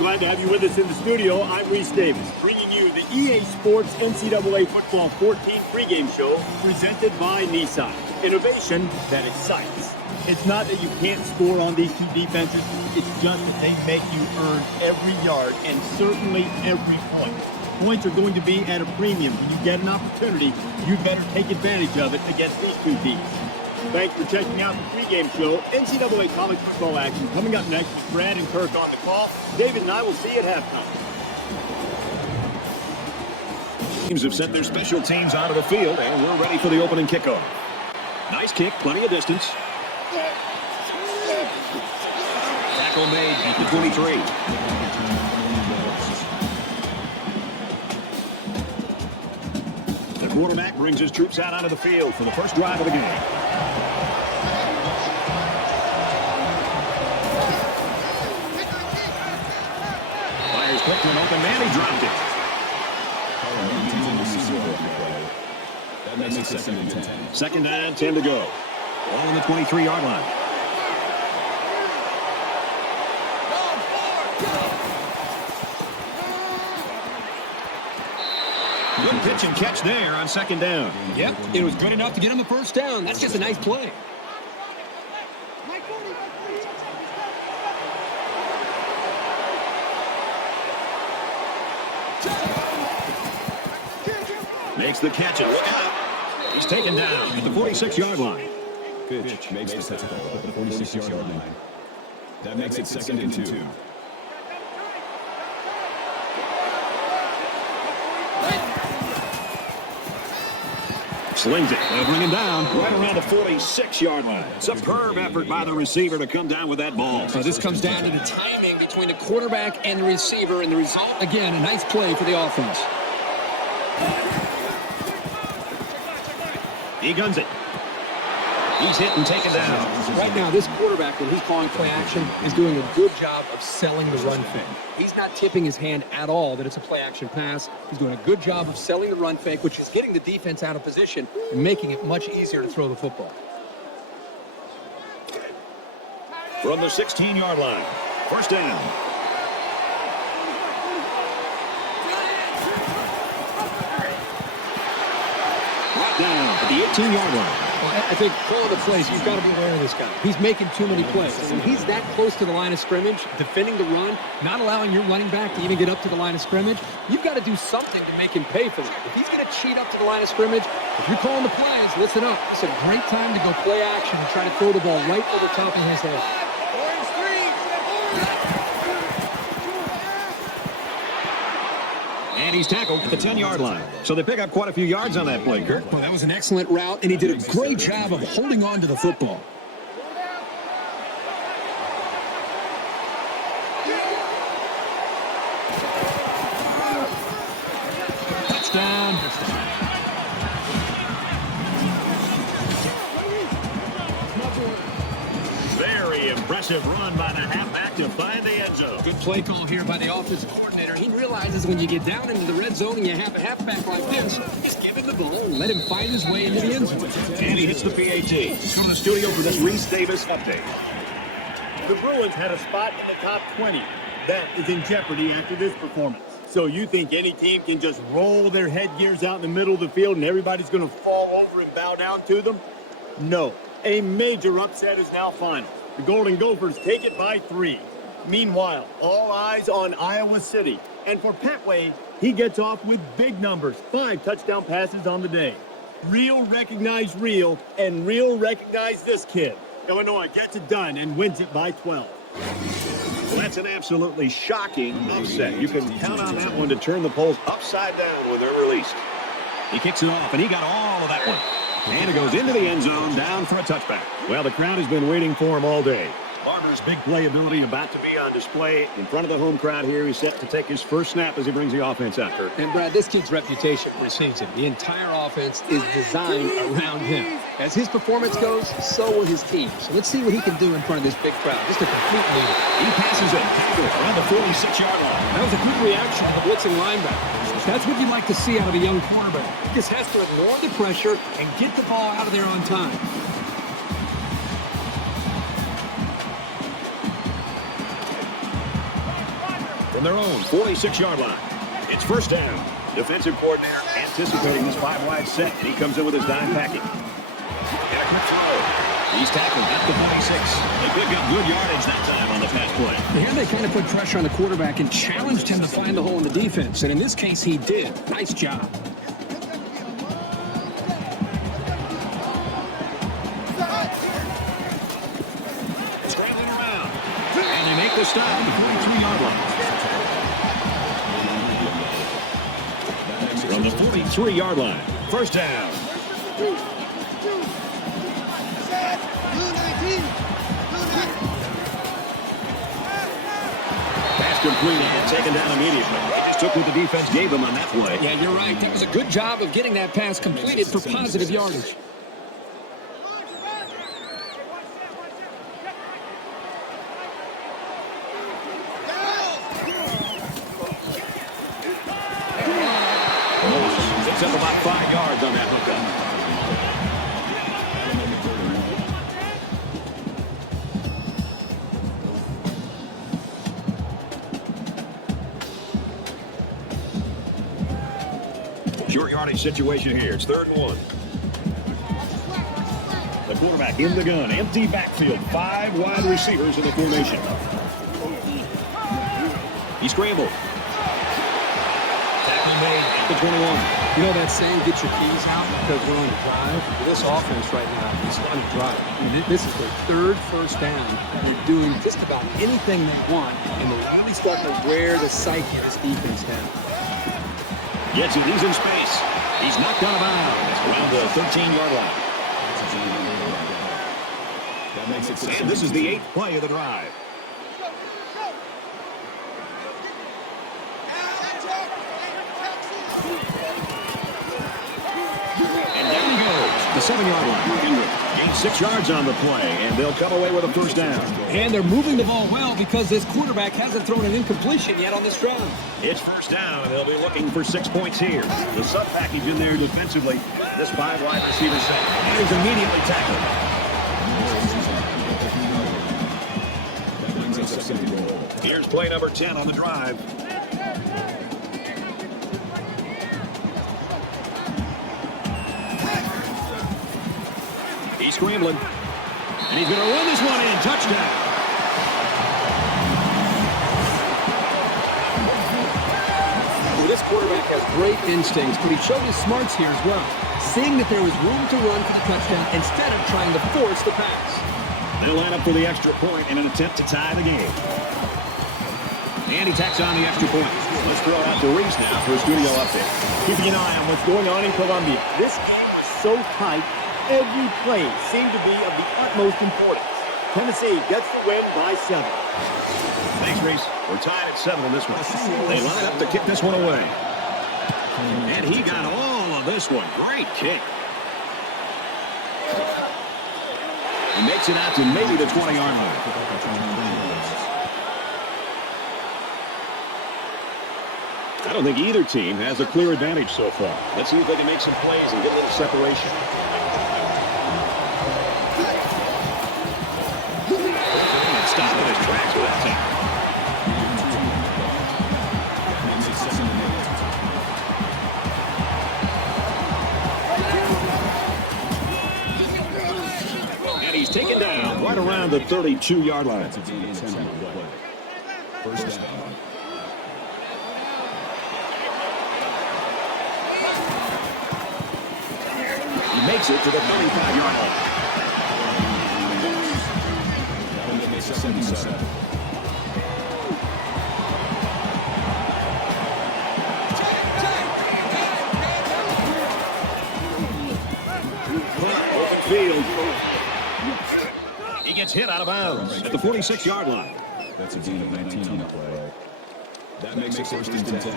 Glad to have you with us in the studio. I'm Reese Davis, bringing you the EA Sports NCAA Football 14 pregame show presented by Nissan. Innovation that excites. It's not that you can't score on these two defenses. It's just that they make you earn every yard and certainly every point. Points are going to be at a premium. When you get an opportunity, you better take advantage of it against these two teams. Thanks for checking out the pregame show. NCAA college football action coming up next with Brad and Kirk on the call. David and I will see you at halftime. Teams have sent their special teams out of the field, and we're ready for the opening kickoff. Nice kick, plenty of distance. Tackle made at the 23. The quarterback brings his troops out onto the field for the first drive of the game. Fires quick to an open man. He dropped it. That makes it 2nd and 10. 2nd and 10 to go. Ball on the 23-yard line. Good pitch and catch there on 2nd down. Yep, it was good enough to get him the first down. That's just a nice play. Makes the catch and look out. He's taken down at the 46-yard line. Pitch makes the tackle at the 46-yard line. That makes it 2nd and 2. Slings it. They'll bring him down right around the 46-yard line. Superb effort by the receiver to come down with that ball. So this comes down to the timing between the quarterback and the receiver, and the result, again, a nice play for the offense. He guns it. He's hit and taken down. Right now, this quarterback, when he's calling play action, is doing a good job of selling the run fake. He's not tipping his hand at all that it's a play action pass. He's doing a good job of selling the run fake, which is getting the defense out of position and making it much easier to throw the football. From the 16-yard line, first down. Right down at the 18-yard line. I think calling the plays, you've got to be aware of this guy. He's making too many plays. When he's that close to the line of scrimmage, defending the run, not allowing your running back to even get up to the line of scrimmage, you've got to do something to make him pay for that. If he's going to cheat up to the line of scrimmage, if you're calling the plays, listen up. It's a great time to go play action and try to throw the ball right over top of his head. And he's tackled at the 10-yard line. So they pick up quite a few yards on that play, Kirk. Well, that was an excellent route, and he did a great job of holding on to the football. Touchdown. Very impressive run by the halfback to find the end zone. Good play call here by the offensive coordinator. He realizes when you get down into the red zone and you have a halfback like this, just give him the ball and let him find his way into the end zone. And he hits the PAT. Let's go to the studio for this Reese Davis update. The Bruins had a spot in the top 20. That is in jeopardy after this performance. So you think any team can just roll their headgears out in the middle of the field and everybody's going to fall over and bow down to them? No. A major upset is now final. The Golden Gophers take it by 3. Meanwhile, all eyes on Iowa City. And for Petway, he gets off with big numbers. 5 touchdown passes on the day. Real recognize real, and real recognize this kid. Illinois gets it done and wins it by 12. Well, that's an absolutely shocking upset. You can count on that one to turn the polls upside down when they're released. He kicks it off, and he got all of that one. And it goes into the end zone, down for a touchback. Well, the crowd has been waiting for him all day. Barber's big playability about to be on display in front of the home crowd here. He's set to take his first snap as he brings the offense out, Kurt. And, Brad, this kid's reputation precedes him. The entire offense is designed around him. As his performance goes, so will his team. So let's see what he can do in front of this big crowd. Just a complete leader. He passes it around the 46-yard line. That was a good reaction to the blitzing linebacker. That's what you like to see out of a young quarterback. He just has to ignore the pressure and get the ball out of there on time. from their own 46-yard line. It's first down. Defensive coordinator anticipating this 5-wide set, and he comes in with his dime packing. And a quick throw. He's tackled at the 46. They pick up good yardage that time on the pass play. Here they kind of put pressure on the quarterback and challenged him to find the hole in the defense. And in this case, he did. Nice job. Scrambling around. And they make the stop at the 43-yard line. From the 43-yard line. First down. Pass complete and taken down immediately. He just took what the defense gave him on that play. Yeah, you're right. That was a good job of getting that pass completed for positive yardage. Picks up about 5 yards on that hookup. Short yardage situation here. It's 3rd and 1. The quarterback in the gun. Empty backfield. 5 wide receivers in the formation. He scrambled. Tackle made at the 21. You know that saying, get your keys out because we're on a drive? This offense right now is on a drive. I mean, this is their 3rd first down. They're doing just about anything they want, and they're really starting to wear the psyche of this defense down. Gets it. He's in space. He's knocked out of bounds around the 13-yard line. And this is the 8th play of the drive. And there he goes. The 7-yard line. Gained 6 yards on the play, and they'll come away with a first down. And they're moving the ball well because this quarterback hasn't thrown an incompletion yet on this drive. It's first down, and they'll be looking for 6 points here. The sub-package in there defensively. This 5 wide receiver set. And he's immediately tackled. Here's play number 10 on the drive. He's scrambling. And he's going to run this one in. Touchdown. Well, this quarterback has great instincts, but he showed his smarts here as well, seeing that there was room to run for the touchdown instead of trying to force the pass. They'll line up for the extra point in an attempt to tie the game. And he tacks on the extra point. Let's throw it out to Reese now for a studio update. Keeping an eye on what's going on in Columbia. This game was so tight, every play seemed to be of the utmost importance. Tennessee gets the win by 7. Thanks, Reese. We're tied at 7 in this one. They line up to kick this one away. And he got all of this one. Great kick. He makes it out to maybe the 20-yard line. I don't think either team has a clear advantage so far. Let's see if they can make some plays and get a little separation. And stop in his tracks with that tackle. And he's taken down right around the 32-yard line. First down. He makes it to the 35-yard line. That makes it 77. Open field. He gets hit out of bounds at the 46-yard line. That's a gain of 19 on the play. That makes it first and 10.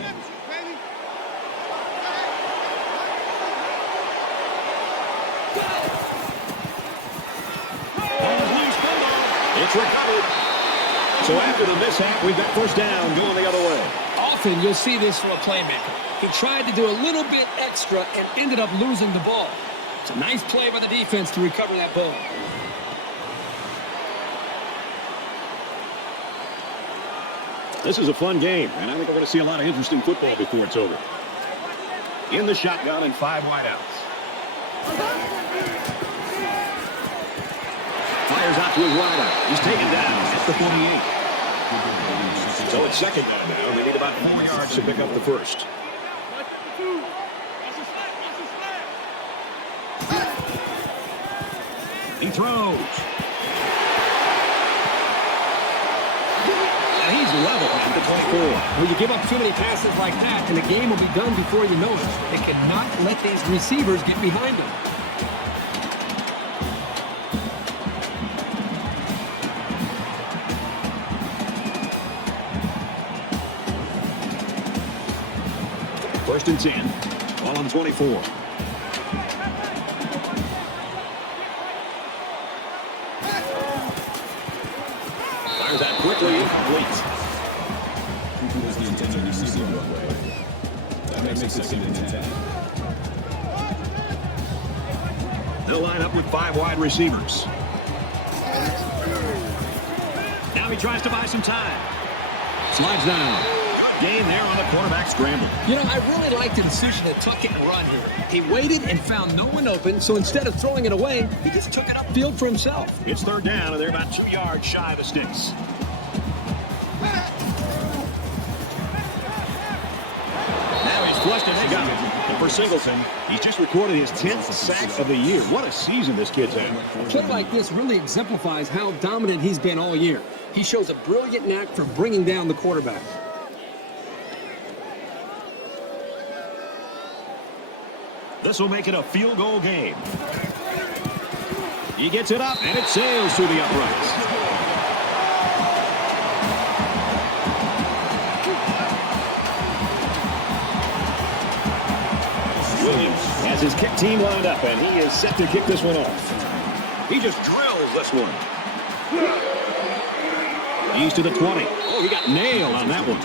It's recovered. So after the mishap, we've got first down going the other way. Often you'll see this from a playmaker. He tried to do a little bit extra and ended up losing the ball. It's a nice play by the defense to recover that ball. This is a fun game, and I think we're going to see a lot of interesting football before it's over. In the shotgun and 5 wideouts. Fires out to his wideout. He's taken down at the 48. So it's second down now. They need about 4 yards to pick up the first. He throws. And he's level at the 24. Well, you give up too many passes like that, and the game will be done before you know it. They cannot let these receivers get behind them. First and 10. Ball on 24. Fires out quickly. Incomplete. Who was the intended receiver that way? That makes it second and 10. They'll line up with 5 wide receivers. Now he tries to buy some time. Slides down. Gain there on the quarterback scramble. You know, I really liked the decision to tuck it and run here. He waited and found no one open, so instead of throwing it away, he just took it upfield for himself. It's third down, and they're about 2 yards shy of the sticks. Now he's flushed and they got it. And for Singleton, he's just recorded his 10th sack of the year. What a season this kid's had. A play like this really exemplifies how dominant he's been all year. He shows a brilliant knack for bringing down the quarterback. This will make it a field goal game. He gets it up, and it sails through the uprights. Williams has his kick team lined up, and he is set to kick this one off. He just drills this one. He's to the 20. Oh, he got nailed on that one.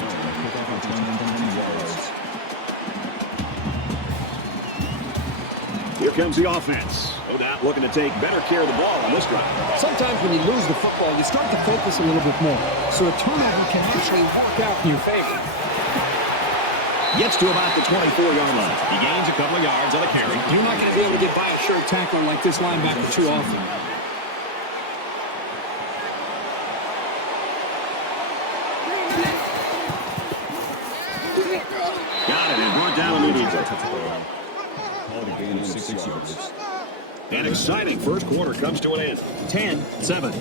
Here comes the offense. No doubt looking to take better care of the ball on this drive. Sometimes when you lose the football, you start to focus a little bit more. So a turnover can actually work out in your favor. Gets to about the 24-yard line. He gains a couple of yards on a carry. You're not going to be able to get by a sure tackle like this linebacker too often. Got it, and brought down immediately. Gain of 6 yards. An exciting first quarter comes to an end. 10-7.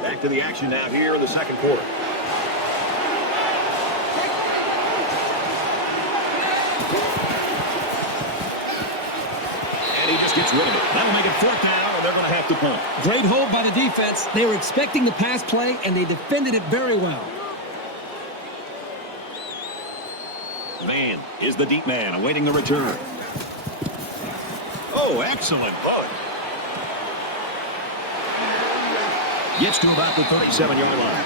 Back to the action now here in the second quarter. And he just gets rid of it. That'll make it fourth down, and they're going to have to punt. Great hold by the defense. They were expecting the pass play, and they defended it very well. Van is the deep man awaiting the return. Oh, excellent punt. Gets to about the 37-yard line.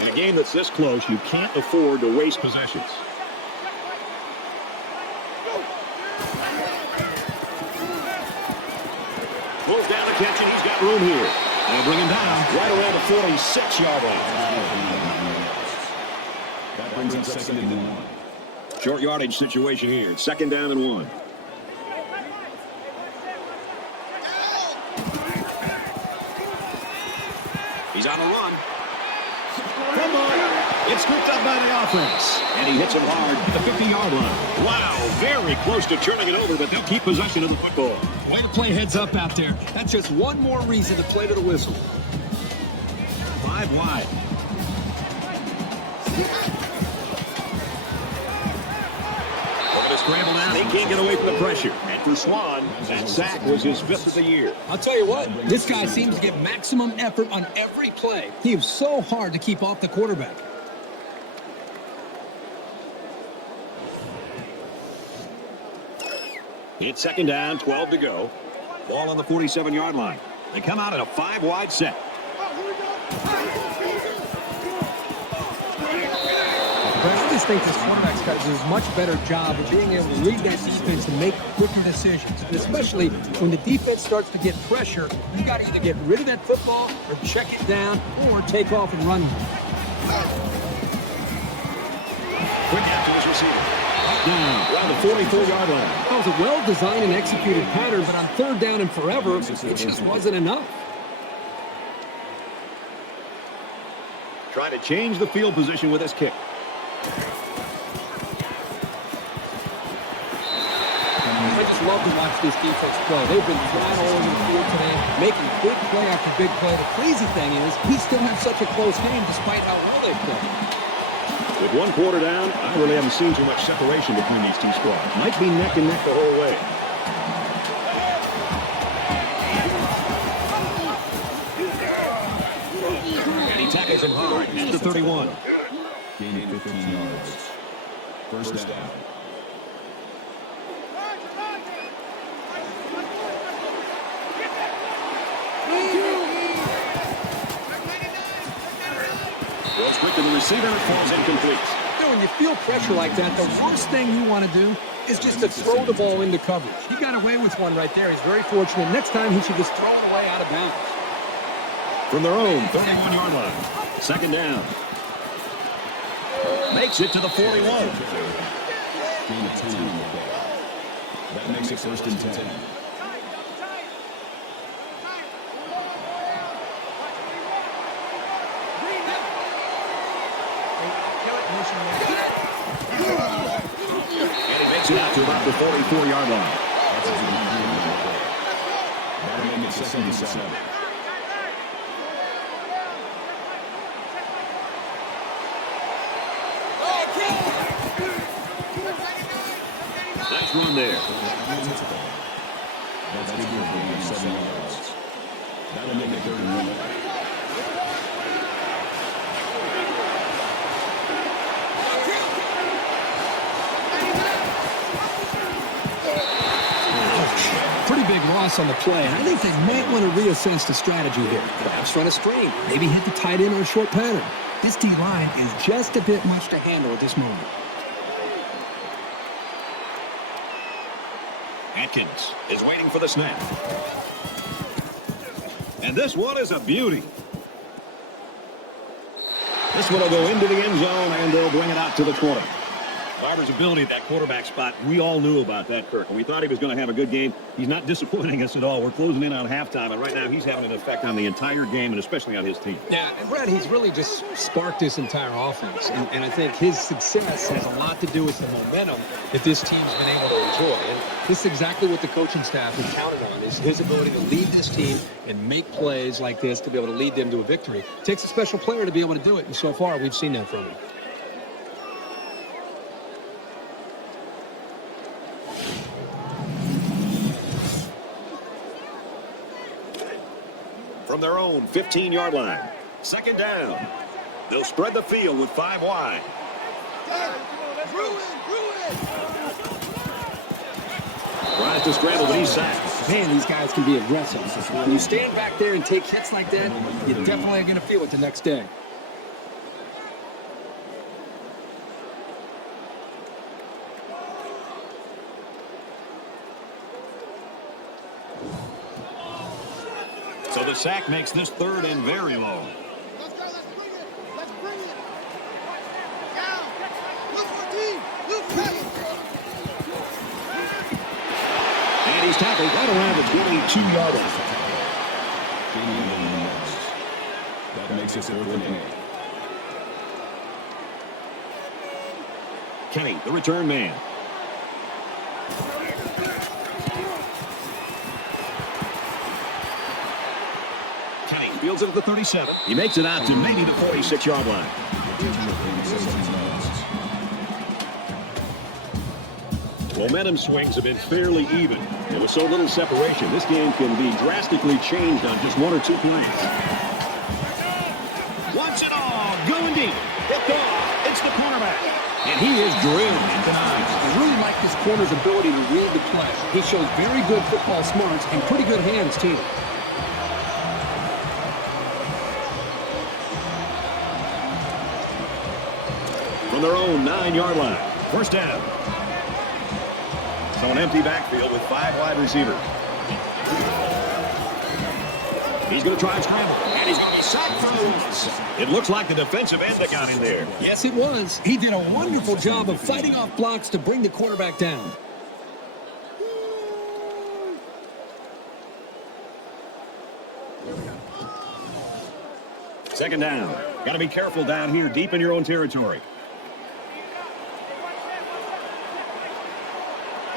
In a game that's this close, you can't afford to waste possessions. Pulls down the catch, and he's got room here. They'll bring him down right around the 46-yard line. That brings up second and 1. Short yardage situation here. It's second down and 1. He's on a run. Come on. It's scooped up by the offense. And he hits it hard at the 50-yard line. Wow, very close to turning it over, but they'll keep possession of the football. Way to play heads up out there. That's just one more reason to play to the whistle. 5 wide. Looking to scramble now. He can't get away from the pressure. And for Swan, that sack was his 5th of the year. I'll tell you what, this guy seems to give maximum effort on every play. He is so hard to keep off the quarterback. It's second down, 12 to go. Ball on the 47-yard line. They come out in a 5-wide set. I just just think this quarterback's got to do a much better job of being able to read that defense and make quicker decisions. And especially when the defense starts to get pressure, you got to either get rid of that football or check it down or take off and run. Quick out to his receiver. Now, around the 44-yard line. That was a well-designed and executed pattern, but on third down and forever, it just wasn't enough. Trying to change the field position with his kick. I just love to watch this defense play. They've been flying all over the field today, making big play after big play. The crazy thing is, he still has such a close game despite how well they play. With one quarter down, I really haven't seen too much separation between these two squads. Might be neck and neck the whole way. And he tackles him hard at the 31. Gain of 15 yards. First down. Goes quick to the receiver, falls incomplete. You know, when you feel pressure like that, the worst thing you want to do is just to throw the ball into coverage. He got away with one right there. He's very fortunate. Next time, he should just throw it away out of bounds. From their own 31-yard line. Second down. Makes it to the 41. Gain of 10 on the play. That makes it first and 10. And he makes it out to about the 44-yard line. That's a good gain on the play. That'll make it second and 7. Nice run there. That's good for a gain of 7 yards. That'll make it third and 1. Pretty big loss on the play, and I think they might want to reassess the strategy here. Perhaps run a screen, maybe hit the tight end on a short pattern. This D-line is just a bit much to handle at this moment. Atkins is waiting for the snap. And this one is a beauty. This one will go into the end zone, and they'll bring it out to the 20. Barber's ability at that quarterback spot, we all knew about that, Kirk, and we thought he was going to have a good game. He's not disappointing us at all. We're closing in on halftime, and right now he's having an effect on the entire game and especially on his team. Yeah, and Brad, he's really just sparked this entire offense, and I think his success has a lot to do with the momentum that this team's been able to enjoy. And this is exactly what the coaching staff has counted on, is his ability to lead this team and make plays like this to be able to lead them to a victory. It takes a special player to be able to do it, and so far we've seen that from him. From their own 15-yard line. Second down. They'll spread the field with 5 wide. Tries to scramble, but he's sacked. Man, these guys can be aggressive. When you stand back there and take hits like that, you're definitely going to feel it the next day. So the sack makes this third and very low. Let's go. Let's bring it. Down. Look for team. Look for team. And he's tackled right around the 22-yard line. That makes it fourth and 8. Kenny, the return man. Kenny fields it at the 37. He makes it out to maybe the 46-yard line. Momentum swings have been fairly even. And with so little separation, this game can be drastically changed on just 1 or 2 plays. Wants it all. Going deep. It's off. It's the cornerback. And he is drilled and denied. I really like this corner's ability to read the play. He shows very good football smarts and pretty good hands, too. from their own 9-yard line. First down. So an empty backfield with 5 wide receivers. He's going to try and scramble, and he's going to be sacked for the loss. It looks like the defensive end that got him there. Yes, it was. He did a wonderful job of fighting off blocks to bring the quarterback down. Second down. Got to be careful down here, deep in your own territory.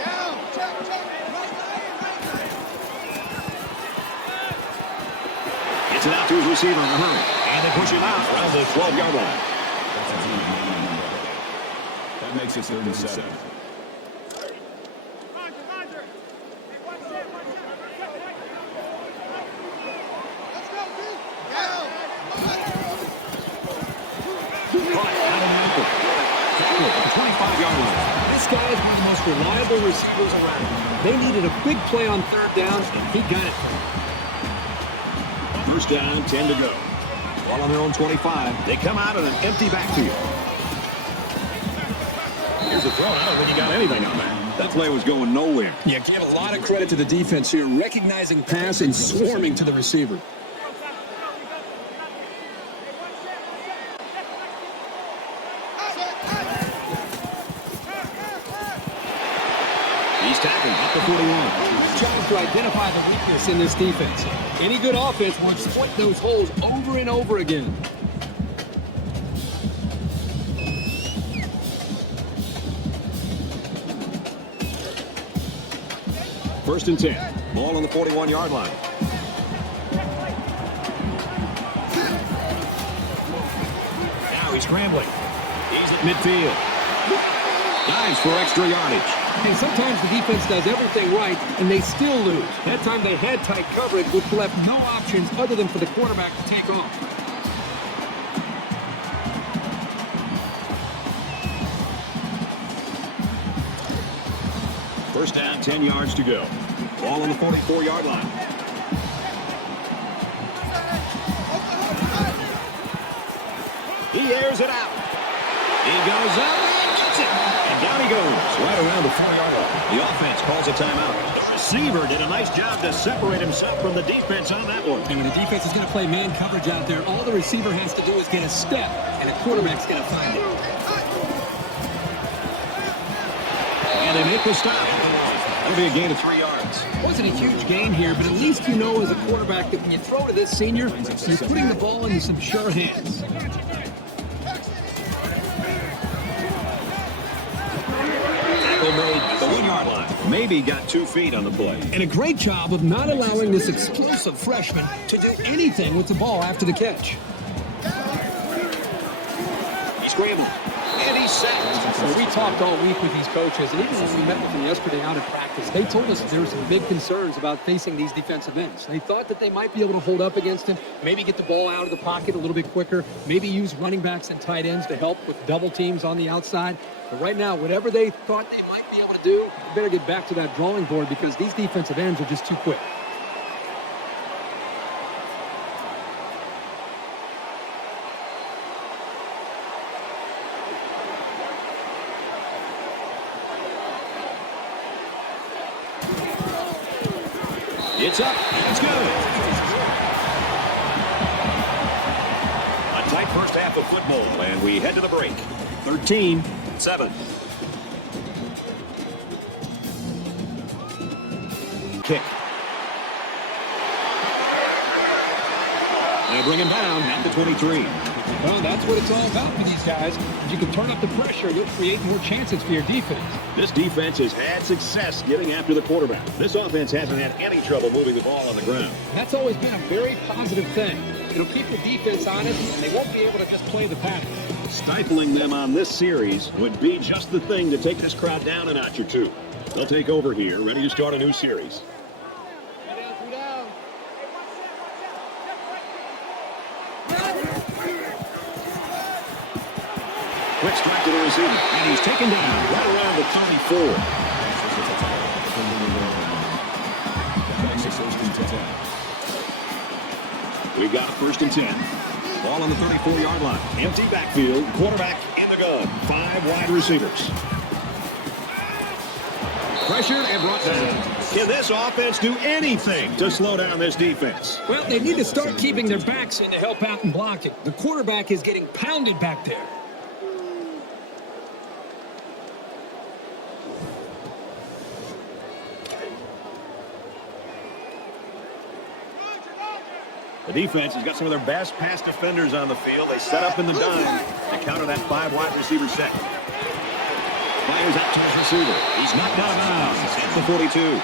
Down. Check. Right lane. Gets it out to his receiver in a hurry. And they push him out around the 12-yard line. That makes it 37. Let's go, B. Down. Caught out of the middle. Tackled at the 25-yard line. This guy is one of the most reliable receivers around. They needed a big play on third down, and he got it. First down, 10 to go. Ball on their own 25. They come out in an empty backfield. Here's a throw. I don't think you got anything on that. That play was going nowhere. Yeah, give a lot of credit to the defense here, recognizing pass and swarming to the receiver. He's tackled up the 41. Trying to identify the weakness in this defense. Any good offense will exploit those holes over and over again. First and 10. Ball on the 41-yard line. Now he's scrambling. He's at midfield. Dives for extra yardage. And sometimes the defense does everything right, and they still lose. That time they had tight coverage, which left no options other than for the quarterback to take off. First down, 10 yards to go. Ball on the 44-yard line. He airs it out. He goes up and gets it. And down he goes, right around the 4-yard line. The offense calls a timeout. The receiver did a nice job to separate himself from the defense on that one. And when the defense is going to play man coverage out there, all the receiver has to do is get a step, and the quarterback's going to find it. And they make the stop. That'll be a gain of 3 yards. Wasn't a huge gain here, but at least you know as a quarterback that when you throw to this senior, you're putting the ball into some sure hands. Tackle made at the 1-yard line. Maybe got 2 feet on the play. And a great job of not allowing this explosive freshman to do anything with the ball after the catch. He scrambled. And he's sacked. Well, we talked all week with these coaches, and even when we met with them yesterday out at practice, they told us there were some big concerns about facing these defensive ends. They thought that they might be able to hold up against him, maybe get the ball out of the pocket a little bit quicker, maybe use running backs and tight ends to help with double teams on the outside. But right now, whatever they thought they might be able to do, they better get back to that drawing board because these defensive ends are just too quick. It's up. It's good. A tight first half of football, and we head to the break. 13-7. Kick. They bring him down at the 23. Well, that's what it's all about for these guys. If you can turn up the pressure, you'll create more chances for your defense. This defense has had success getting after the quarterback. This offense hasn't had any trouble moving the ball on the ground. That's always been a very positive thing. It'll keep the defense honest, and they won't be able to just play the pattern. Stifling them on this series would be just the thing to take this crowd down a notch or two. They'll take over here, ready to start a new series. Quick strike to the receiver, and he's taken down right around the 34. We've got a first and 10. Ball on the 34-yard line. Empty backfield. Quarterback in the gun. 5 wide receivers. Pressured and brought down. Can this offense do anything to slow down this defense? Well, they need to start keeping their backs in to help out and block it. The quarterback is getting pounded back there. The defense has got some of their best pass defenders on the field. They set up in the dime to counter that 5 wide receiver set. Fires out to his receiver. He's knocked out of bounds at the 42.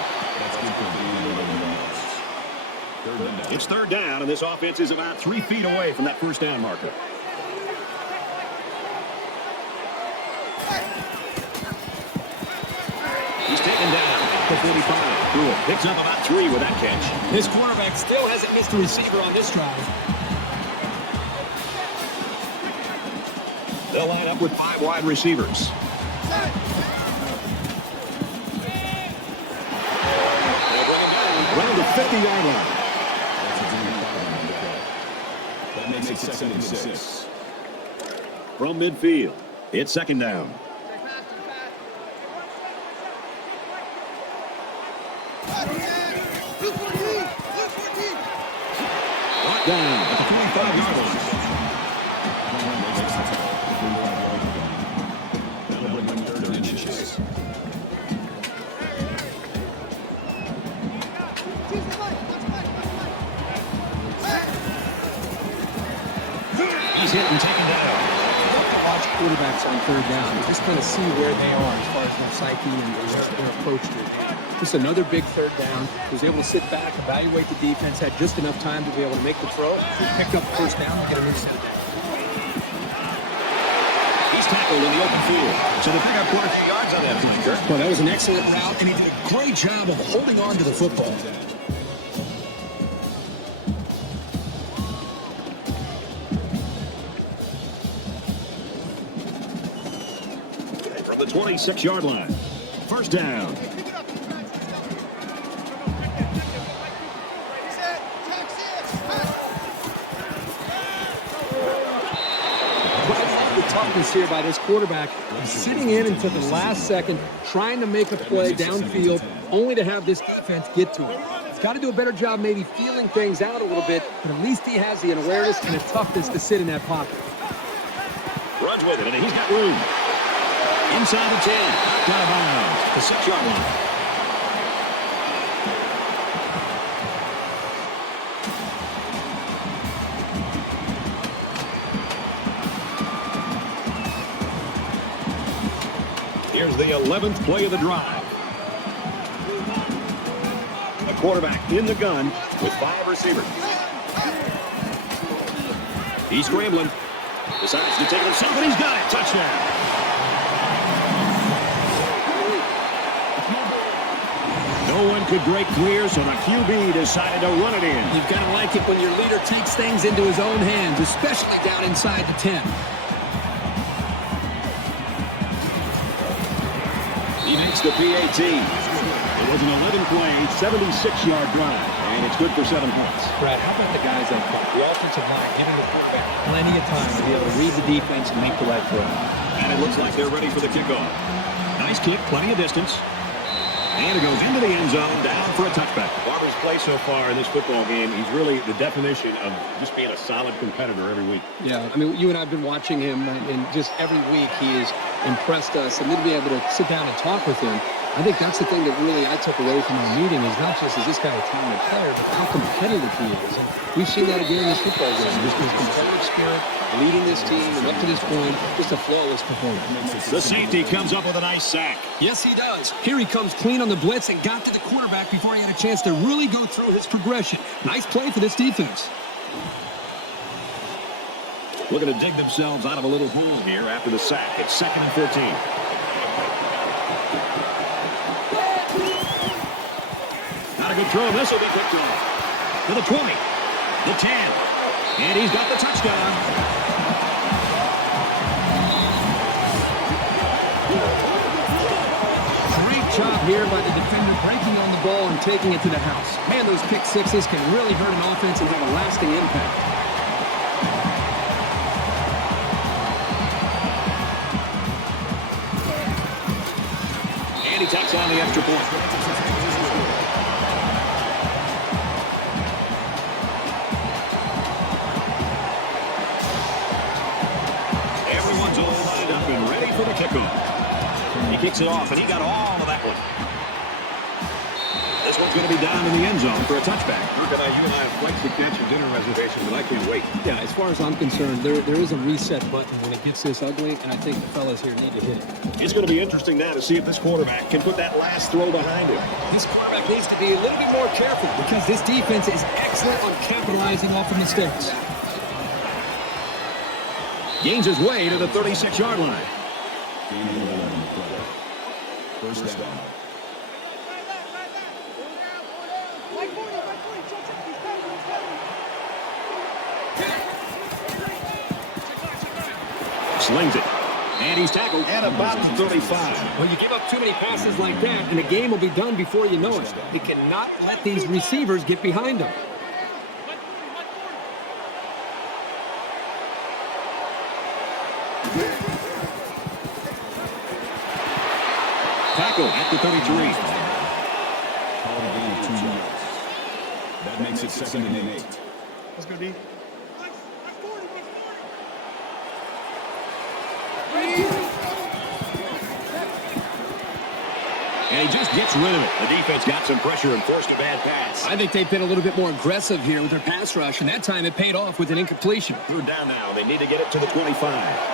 It's third down, and this offense is about 3 feet away from that first down marker. He's taken down at the 45. Cool. Picks up about 3 with that catch. This quarterback still hasn't missed a receiver on this drive. They'll line up with 5 wide receivers. Around the 50-yard line. That makes it 2nd and 6. From midfield, it's second down. Brought down at the 25-yard line. That'll bring him 3rd inches. He's hit and taken down. Watch quarterbacks on third down. Just kind of see where they are as far as their psyche and their approach to it. Just another big third down. Was able to sit back, evaluate the defense, had just enough time to be able to make the throw. He picked up the first down and get a new set. He's tackled in the open field. So they pick up quite a few yards on that play. Well, that was an excellent route, and he did a great job of holding on to the football. From the 26-yard line. First down. Toughness here by this quarterback. He's sitting in until the last second, trying to make a play downfield, only to have this defense get to him. He's got to do a better job maybe feeling things out a little bit, but at least he has the awareness and the toughness to sit in that pocket. Runs with it, and he's got room. Inside the 10. Out of bounds. The 6-yard line. Here's the 11th play of the drive. A quarterback in the gun with 5 receivers. He's scrambling. Decides to take it himself, and he's got it. Touchdown. No one could break clear, so the QB decided to run it in. You've got to like it when your leader takes things into his own hands, especially down inside the 10. He makes the PAT. It was an 11-play, 76-yard drive, and it's good for 7 points. Brad, how about the guys up front? The offensive line giving the quarterback plenty of time to be able to read the defense and make the right throw. And it looks like they're ready for the kickoff. Nice kick, plenty of distance. And it goes into the end zone, down for a touchback. Barber's play so far in this football game, he's really the definition of just being a solid competitor every week. Yeah, I mean, you and I have been watching him, and just every week he has impressed us. And then to be able to sit down and talk with him, I think that's the thing that really I took away from our meeting is not just is this guy a talented player, but how competitive he is. And we've seen that again in this football game. Just his competitive spirit, leading this team, and up to this point, just a flawless performance. The safety comes up with a nice sack. Yes, he does. Here he comes clean on the blitz and got to the quarterback before he had a chance to really go through his progression. Nice play for this defense. Looking to dig themselves out of a little hole here after the sack. It's 2nd and 14. Not a good throw. This will be picked off. To the 20. The 10. And he's got the touchdown. Great job here by the defender breaking on the ball and taking it to the house. Man, those pick sixes can really hurt an offense and have a lasting impact. And he tacks on the extra point. Everyone's all lined up and ready for the kickoff. He kicks it off, and he got all of that one. This one's going to be down in the end zone for a touchback. You and I have flights to catch and dinner reservations, but I can't wait. Yeah, as far as I'm concerned, there is a reset button when it gets this ugly, and I think the fellas here need to hit it. It's going to be interesting now to see if this quarterback can put that last throw behind him. This quarterback needs to be a little bit more careful because this defense is excellent on capitalizing off of mistakes. Gains his way to the 36-yard line. First down. Slings it. And he's tackled at about 35. Well, you give up too many passes like that, and the game will be done before you know it. You cannot let these receivers get behind them. Tackle at the 33. Called a gain of 2 yards. That makes it 2nd and 8. Let's go, D. And he just gets rid of it. The defense got some pressure and forced a bad pass. I think they've been a little bit more aggressive here with their pass rush, and that time it paid off with an incompletion. Third down now. They need to get it to the 25.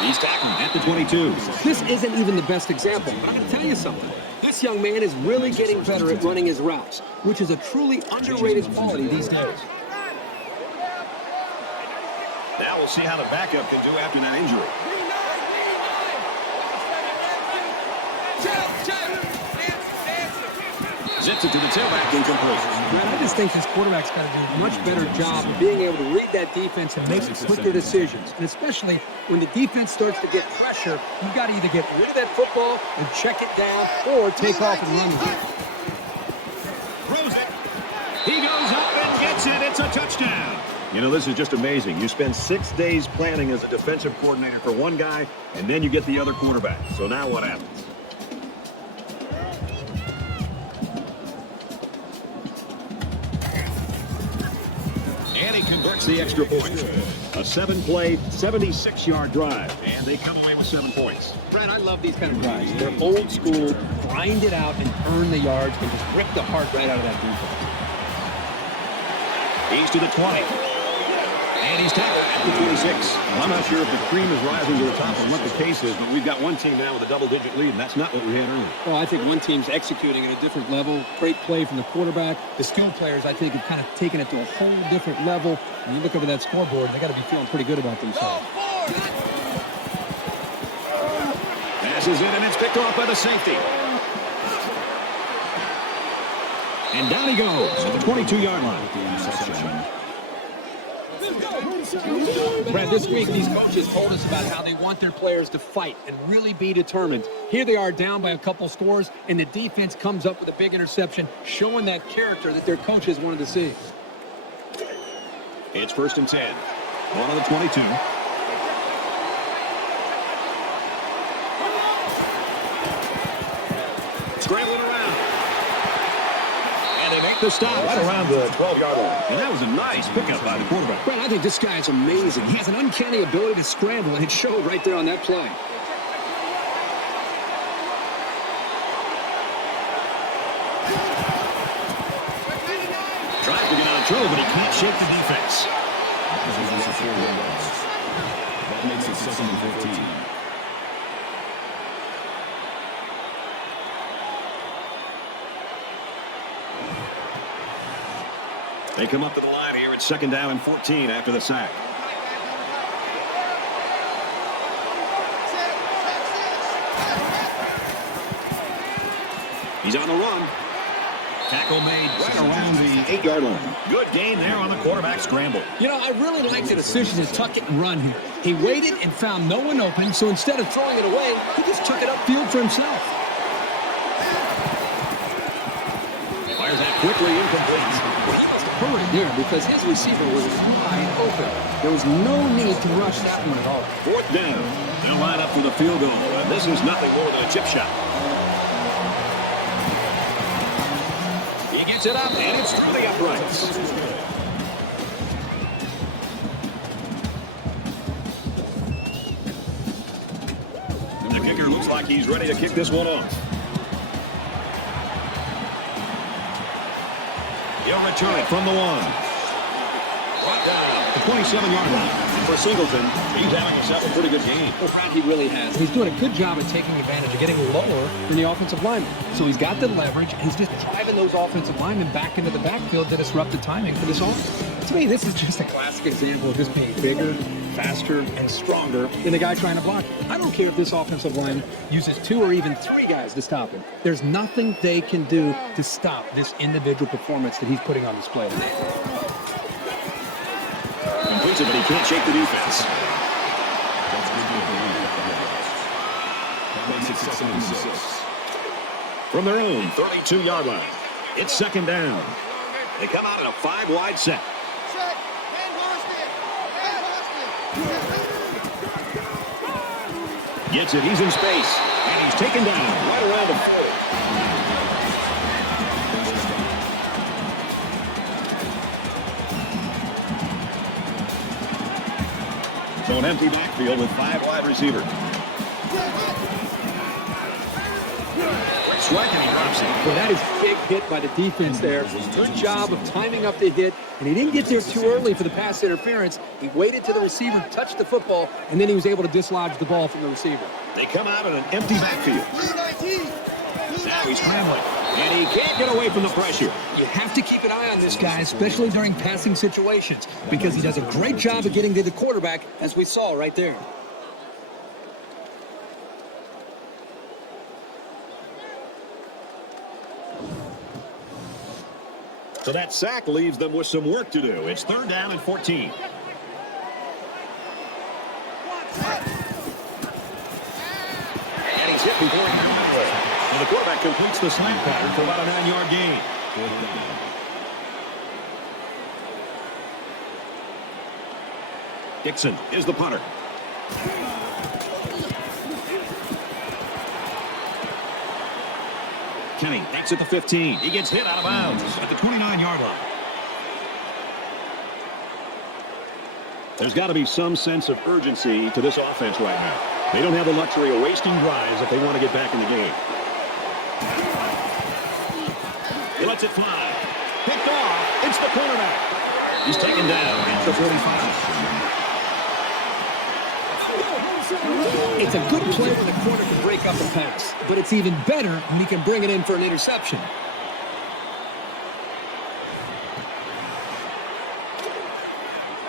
He's tackled at the 22. This isn't even the best example, but I'm going to tell you something. This young man is really getting better at running his routes, which is a truly underrated quality these days. Now we'll see how the backup can do after that injury. Zips it to the tailback, incomplete. Man, I just think this quarterback's got to do a much better job of being able to read that defense and make quicker decisions. And especially when the defense starts to get pressure, you've got to either get rid of that football and check it down or take off and run with it. Throws it. He goes up and gets it. It's a touchdown. You know, this is just amazing. You spend 6 days planning as a defensive coordinator for one guy, and then you get the other quarterback. So now what happens? And he converts the extra point. A 7-play, 76-yard drive. And they come away with 7 points. Brad, I love these kind of drives. They're old school, grind it out and earn the yards and just rip the heart right out of that defense. He's to the 20. And he's tackled at the 26. Well, I'm not sure if the cream is rising to the top or what the case is, but we've got one team now with a double-digit lead, and that's not what we had earlier. Well, I think one team's executing at a different level. Great play from the quarterback. The skill players, I think, have kind of taken it to a whole different level. When you look over that scoreboard, they got to be feeling pretty good about themselves. Passes in, and it's picked off by the safety. And down he goes at the 22-yard line. Brad, this week these coaches told us about how they want their players to fight and really be determined. Here they are down by a couple scores, and the defense comes up with a big interception, showing that character that their coaches wanted to see. It's 1st and 10. One on the 22. Scrambling around. And they make the stop right around the 12-yard line. And that was a nice pickup by the quarterback. Brad, I think this guy is amazing. He has an uncanny ability to scramble, and it showed right there on that play. Tries to get out of trouble, but he can't shake the defense. That makes it 2nd and 15. They come up to the line here at 2nd down and 14 after the sack. He's on the run. Tackle made right around the 8-yard line. Good gain there on the quarterback scramble. You know, I really like the decision to tuck it and run here. He waited and found no one open, so instead of throwing it away, he just took it upfield for himself. Fires that quickly, incomplete. hurry there because his receiver was wide open. There was no need to rush that one at all. Fourth down. They'll line up for the field goal. And this is nothing more than a chip shot. He gets it up, and it's through the uprights. The kicker looks like he's ready to kick this one off. He'll return it from the one. Right down the 27-yard line. For Singleton, he's having himself a pretty good game. Well, Frank, he really has. He's doing a good job of taking advantage of getting lower than the offensive lineman. So he's got the leverage, and he's just driving those offensive linemen back into the backfield to disrupt the timing for this offense. To me, this is just a classic example of just being bigger, faster, and stronger than the guy trying to block it. I don't care if this offensive line uses 2 or even 3 guys to stop him. There's nothing they can do to stop this individual performance that he's putting on display today. Completes it, but he can't shake the defense. That makes it 2nd and 6. From their own 32-yard line, it's 2nd down. They come out in a 5-wide set. Check. And Boston. Gets it, he's in space, and he's taken down right around the 40. So an empty backfield with 5 wide receivers. Strike, and he drops it. Well, that is a big hit by the defense there. Good job of timing up the hit, and he didn't get there too early for the pass interference. He waited till the receiver touched the football, and then he was able to dislodge the ball from the receiver. They come out in an empty backfield. Now he's scrambling, and he can't get away from the pressure. You have to keep an eye on this guy, especially during passing situations, because he does a great job of getting to the quarterback, as we saw right there. So that sack leaves them with some work to do. It's 3rd down and 14. And he's hit before he can get there. And the quarterback completes the slant pattern for about a 9-yard gain. Dixon is the punter. Kenny takes it to 15. He gets hit out of bounds at the 29-yard line. There's got to be some sense of urgency to this offense right now. They don't have the luxury of wasting drives if they want to get back in the game. He lets it fly. Picked off. It's the cornerback. He's taken down at the 45. It's a good play when the corner can break up a pass, but it's even better when he can bring it in for an interception.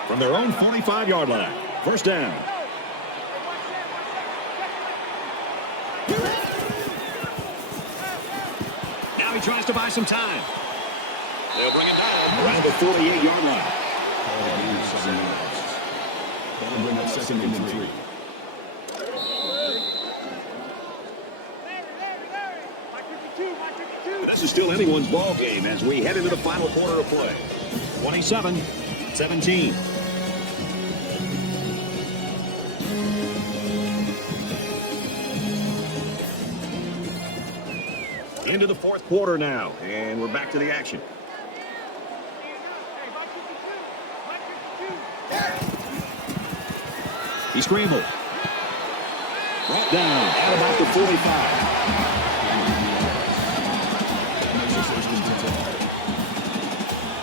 From their own 45-yard line, 1st down. Now he tries to buy some time. They'll bring it down around the 48-yard line. That'll bring up 2nd and 3. This is still anyone's ball game as we head into the final quarter of play. 27-17. Into the 4th quarter now, and we're back to the action. He scrambled. Brought down at about the 45.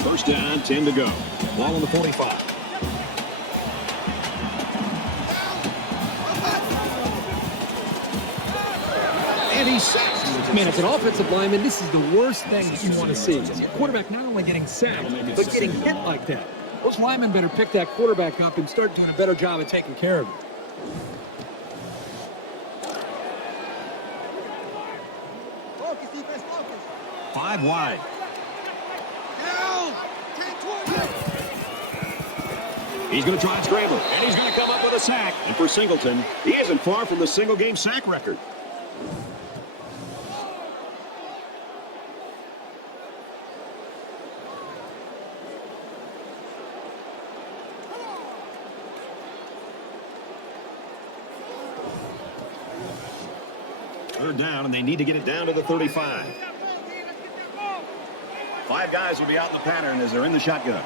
First down, 10 to go. Ball on the 45. And he's sacked. Man, as an offensive lineman, this is the worst thing that you want to see. As a quarterback not only getting sacked, but getting hit like that. Those linemen better pick that quarterback up and start doing a better job of taking care of him. Focus, defense, focus. 5 wide. Down. 10-20. He's going to try and scramble, and he's going to come up with a sack. And for Singleton, he isn't far from the single-game sack record. Third down, and they need to get it down to the 35. 5 guys will be out in the pattern as they're in the shotgun.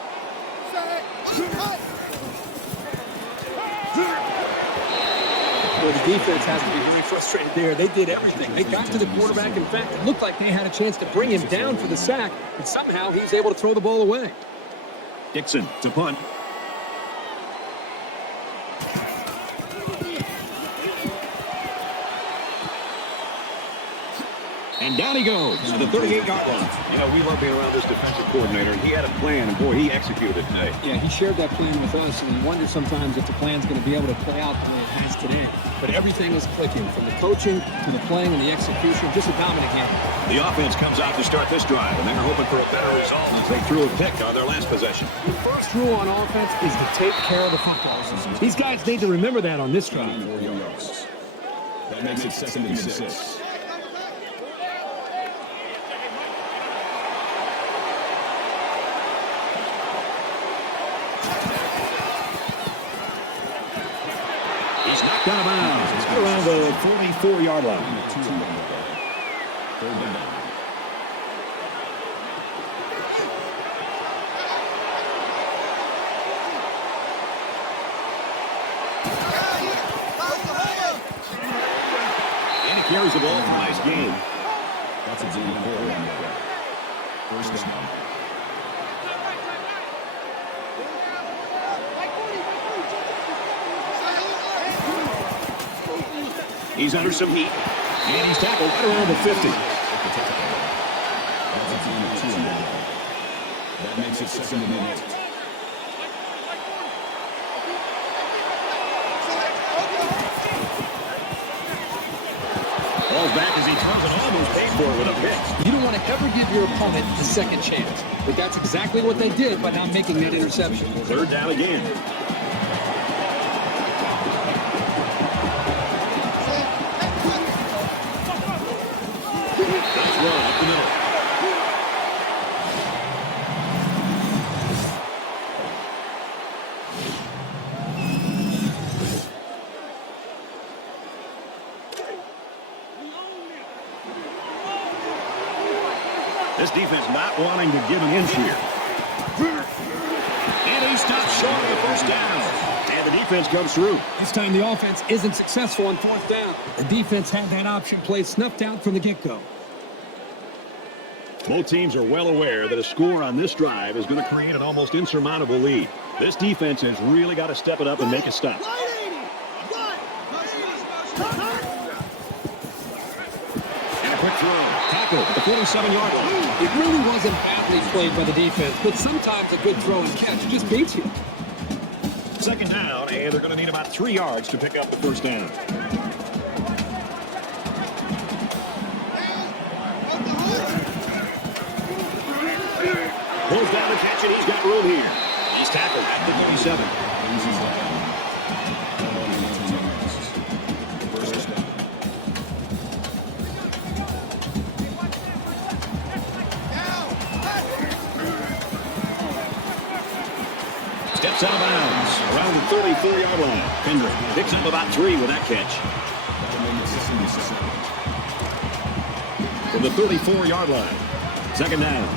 Well, the defense has to be very frustrated there. They did everything. They got to the quarterback. In fact, it looked like they had a chance to bring him down for the sack, but somehow he was able to throw the ball away. Dixon to punt. And down he goes to the 38-yard line. You know, we love being around this defensive coordinator, and he had a plan, and boy, he executed it today. Yeah, he shared that plan with us, and we wonder sometimes if the plan's going to be able to play out the way it has today. But everything is clicking, from the coaching to the playing and the execution. Just a dominant game. The offense comes out to start this drive, and they're hoping for a better result as they threw a pick on their last possession. The first rule on offense is to take care of the football. These guys need to remember that on this drive. 4 yards. That makes it 2nd and 6. He's knocked out of bounds. It's around the 44-yard line. 3rd down. And he carries the ball for a nice gain. That's a D4 on the play. 1st down. He's under some heat, and he's tackled right around the 50. That's a D2 on the play. That makes it 2nd and 8. Ball's back as he throws it almost paid for with a pick. You don't want to ever give your opponent a second chance. But that's exactly what they did by not making that interception. 3rd down again. Nice run up the middle. This defense not wanting to give an inch here. And he stops short of the 1st down. And the defense comes through. This time the offense isn't successful on 4th down. The defense had that option play snuffed out from the get-go. Both teams are well aware that a score on this drive is going to create an almost insurmountable lead. This defense has really got to step it up and make a stop. And a quick throw. Tackle at the 47-yard line. It really wasn't badly played by the defense, but sometimes a good throw and catch just beats you. 2nd down, and they're going to need about 3 yards to pick up the 1st down. Pulls down the catch, and he's got room here. He's tackled at the 27. Steps out of bounds around the 34-yard line. Kendrick picks up about 3 with that catch. From the 34-yard line. 2nd down.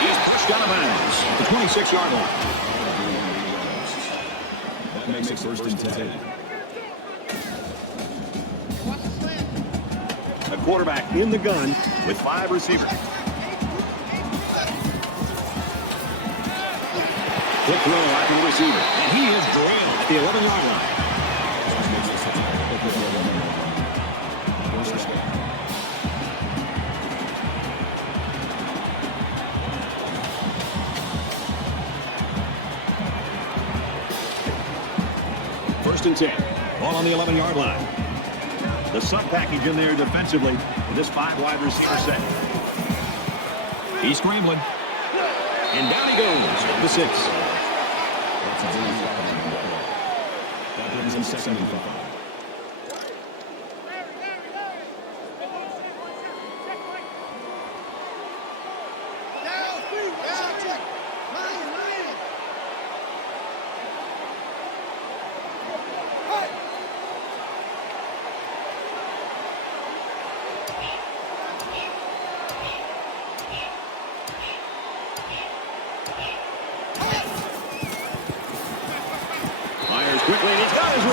He's pushed out of bounds at the 26-yard line. That makes it 1st and 10. A quarterback in the gun with 5 receivers. Quick throw after the receiver. And he is drilled at the 11-yard line. First and 10. Ball on the 11-yard line. The sub package in there defensively in this 5-wide receiver set. He's scrambling. And down he goes at the 6. That brings him 2nd and 5.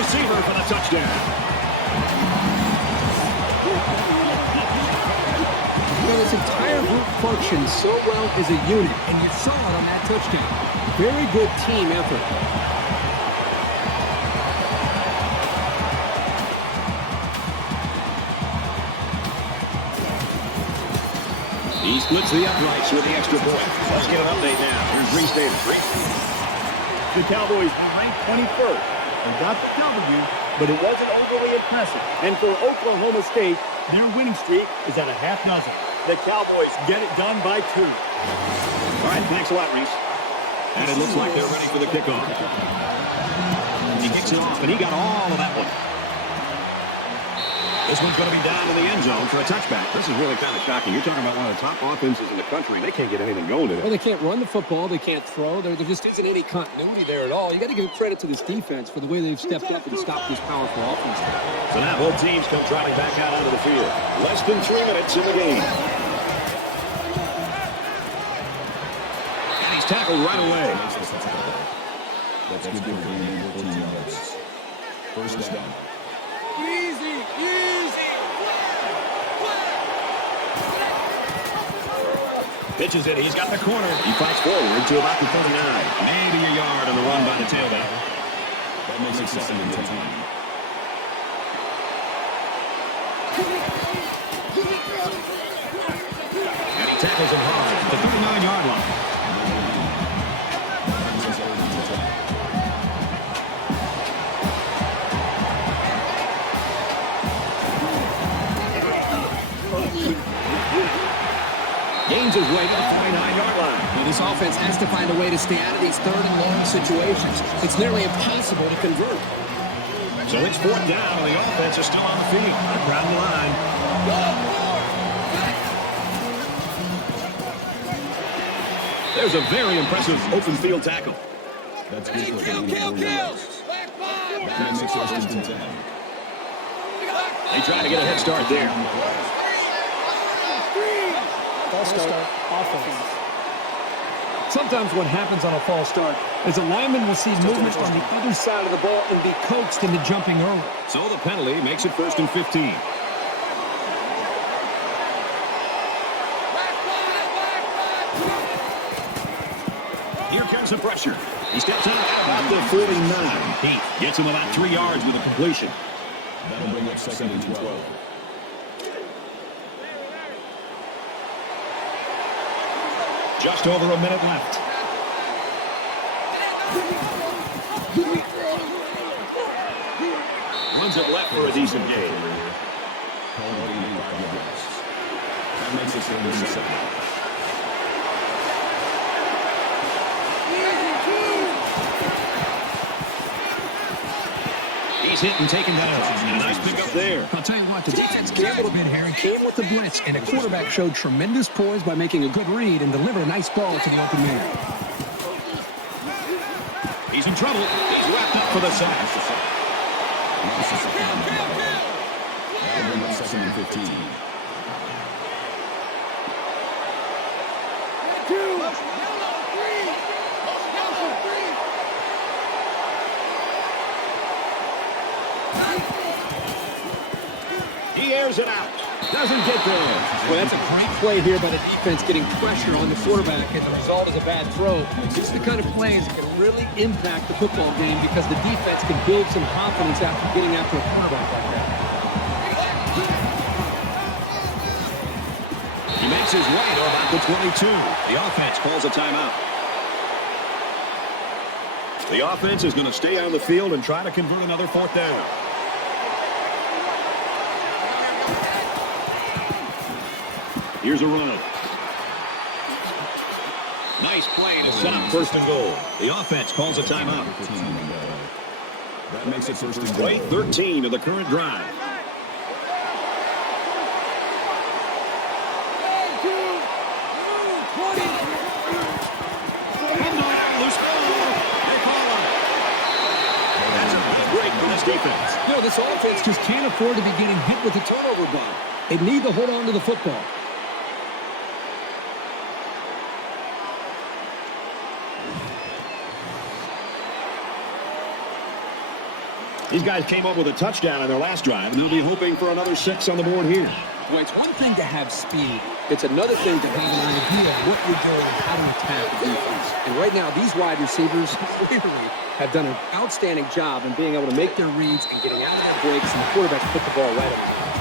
receiver for the touchdown. This entire group functions so well as a unit, and you saw it on that touchdown. Very good team effort. He splits the uprights with the extra point. Let's get an update now. Here's Reese Davis. The Cowboys were ranked 21st and got the W, but it wasn't overly impressive. And for Oklahoma State, their winning streak is at a half dozen. The Cowboys get it done by 2. All right, thanks a lot, Reese. And it looks like they're ready for the kickoff. He kicks it off, and he got all of that one. This one's going to be down in the end zone for a touchback. This is really kind of shocking. You're talking about one of the top offenses in the country. They can't get anything going today. Well, they can't run the football. They can't throw. There just isn't any continuity there at all. You got to give credit to this defense for the way they've stepped up and stopped this powerful offense. So now both teams come trotting back out onto the field. Less than 3 minutes in the game. And he's tackled right away. That's good for gain 14 yards. First down. Easy. Pitches it. He's got the corner. He fights forward to about the 39. Maybe a yard on the run by the tailback. That makes it 2nd and 10. And he tackles him hard at the 39-yard line. Gains his way to the 49-yard line. Well, this offense has to find a way to stay out of these 3rd and long situations. It's nearly impossible to convert. So it's 4th down, and the offense is still on the field. Around the line. There's a very impressive open field tackle. That's good for gain 4 yards. That makes it 1st and 10. They try to get a head start there. False start offense. Sometimes what happens on a false start is a lineman will see movement on the other side of the ball and be coaxed into jumping early. So the penalty makes it 1st and 15. Here comes the pressure. He steps in at about the 49. He gets him about 3 yards with a completion. That'll bring up 2nd and 12. Just over a minute left. Runs it left for a decent gain. That makes it 3rd and 7. He's hit and taken down. And a nice pickup there. I'll tell you what, the defense gambled a bit here and came with the blitz, and the quarterback showed tremendous poise by making a good read and delivered a nice ball to the open man. He's in trouble. He's wrapped up for the sack. That'll bring up 2nd and 15. He airs it out. Doesn't get there. Well, that's a great play here by the defense getting pressure on the quarterback, and the result is a bad throw. It's the kind of plays that can really impact the football game because the defense can build some confidence after getting after a quarterback like that. He makes his way to about the 22. The offense calls a timeout. The offense is going to stay on the field and try to convert another 4th down. Here's a run. Nice play to set up 1st and goal. The offense calls a timeout. That makes it 1st and Play goal. 13 of the current drive. That's a big break for this defense. You know, this offense just can't afford to be getting hit with the turnover ball. They need to hold on to the football. These guys came up with a touchdown on their last drive, and they'll be hoping for another 6 on the board here. Well, it's one thing to have speed. It's another thing to have an idea of what you're doing and how to attack the defense. And right now, these wide receivers clearly have done an outstanding job in being able to make their reads and getting out of their breaks, and the quarterbacks put the ball right on them.